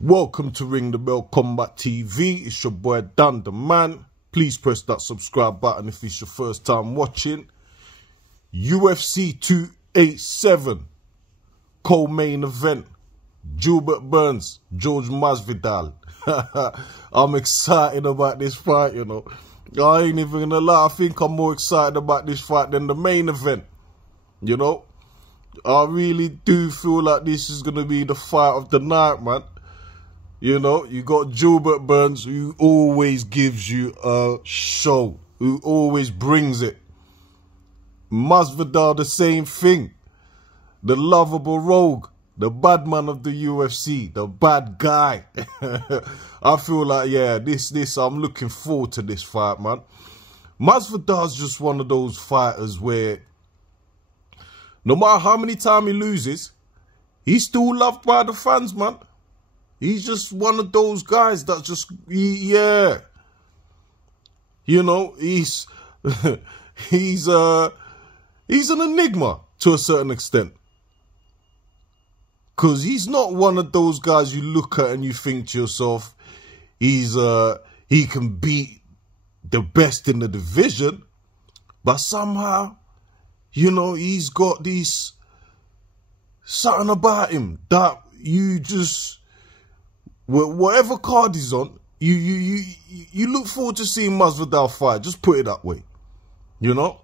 Welcome to Ring the Bell Combat TV. It's your boy Dan the Man. Please press that subscribe button if it's your first time watching. UFC 287 co-main event. Gilbert Burns, Jorge Masvidal. I'm excited about this fight, you know. I ain't even gonna lie. I think I'm more excited about this fight than the main event, you know. I really do feel like this is gonna be the fight of the night, man. You know, you got Gilbert Burns, who always gives you a show, who always brings it. Masvidal, the same thing. The lovable rogue, the bad man of the UFC, the bad guy. I feel like, yeah, I'm looking forward to this fight, man. Masvidal's just one of those fighters where no matter how many times he loses, he's still loved by the fans, man. He's just one of those guys that just, yeah. You know, he's he's an enigma to a certain extent. Because he's not one of those guys you look at and you think to yourself, he can beat the best in the division. But somehow, you know, he's got this something about him that you just, whatever card he's on, you look forward to seeing Masvidal fight. Just put it that way. You know?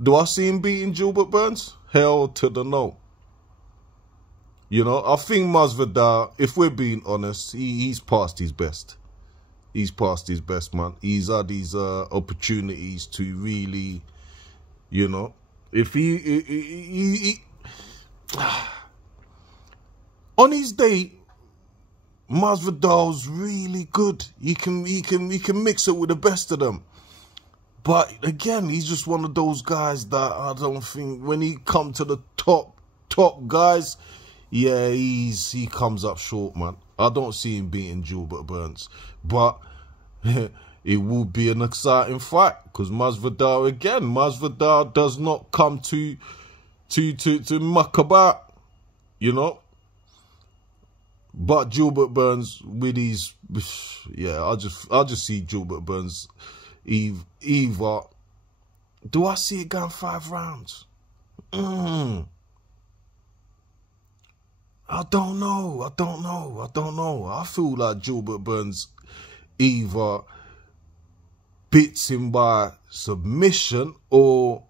Do I see him beating Gilbert Burns? Hell to the no. You know, I think Masvidal, if we're being honest, he's past his best. He's past his best, man. He's had these opportunities to really, you know, if he on his day, Masvidal's really good. He can mix it with the best of them. But again, he's just one of those guys that I don't think when he come to the top guys, yeah, he comes up short, man. I don't see him beating Gilbert Burns. But it will be an exciting fight because Masvidal does not come to muck about, you know. But Gilbert Burns with his, yeah, I just see Gilbert Burns either. Do I see it going 5 rounds? I don't know. I feel like Gilbert Burns either beats him by submission or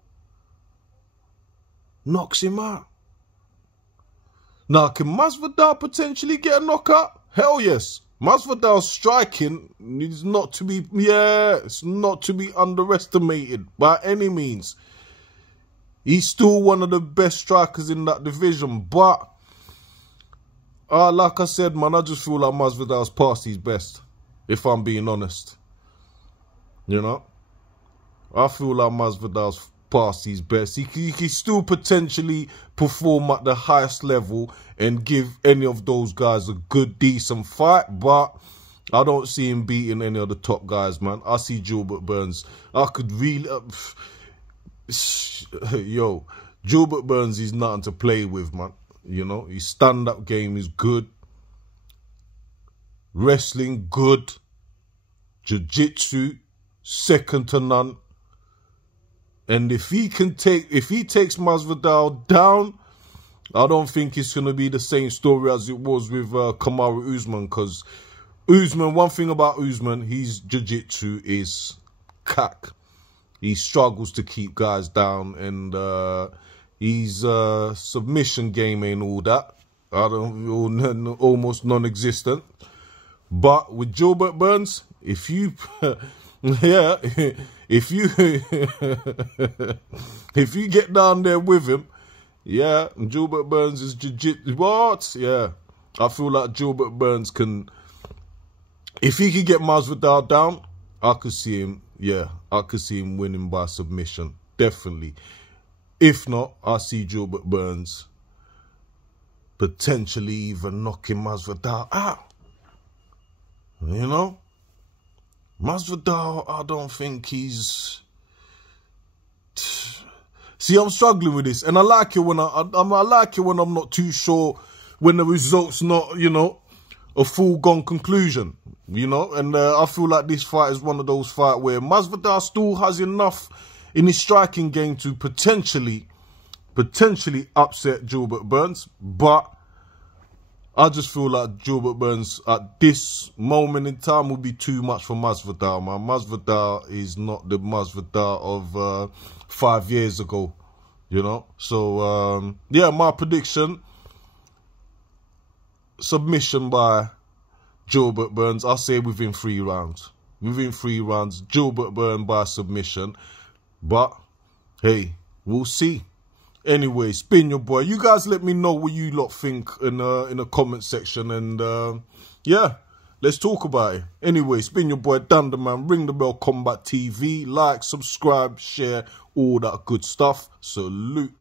knocks him out. Now, can Masvidal potentially get a knockout? Hell yes. Masvidal's striking is not to be, it's not to be underestimated by any means. He's still one of the best strikers in that division. But, like I said, man, I just feel like Masvidal's past his best, if I'm being honest. You know? I feel like Masvidal's past his best. He can still potentially perform at the highest level and give any of those guys a good, decent fight, but I don't see him beating any of the top guys, man. I see Gilbert Burns. I could really... yo, Gilbert Burns is nothing to play with, man. You know, his stand-up game is good. Wrestling, good. Jiu-jitsu, second to none. And if he takes Masvidal down, I don't think it's going to be the same story as it was with Kamaru Usman. Because Usman, one thing about Usman, his jiu-jitsu is cack. He struggles to keep guys down. And his submission game ain't all that. Almost non-existent. But with Gilbert Burns, if you... yeah, if you get down there with him, yeah, Gilbert Burns is jiu-jitsu. What? Yeah, I feel like Gilbert Burns can, if he could get Masvidal down, I could see him, yeah, I could see him winning by submission, definitely. If not, I see Gilbert Burns potentially even knocking Masvidal out, you know? Masvidal, I don't think he's... See, I'm struggling with this, and I like it when I like it when I'm not too sure, when the result's not, you know, a foregone conclusion, you know. And I feel like this fight is one of those fights where Masvidal still has enough in his striking game to potentially upset Gilbert Burns, but I just feel like Gilbert Burns at this moment in time would be too much for Masvidal, man. Masvidal is not the Masvidal of 5 years ago, you know. So, yeah, my prediction, submission by Gilbert Burns. I'll say within 3 rounds. Within 3 rounds, Gilbert Burns by submission. But, hey, we'll see. Anyway, spin your boy. You guys let me know what you lot think in the comment section. And, yeah, let's talk about it. Anyway, spin your boy, Dunderman. Ring the bell, Combat TV. Like, subscribe, share, all that good stuff. Salute.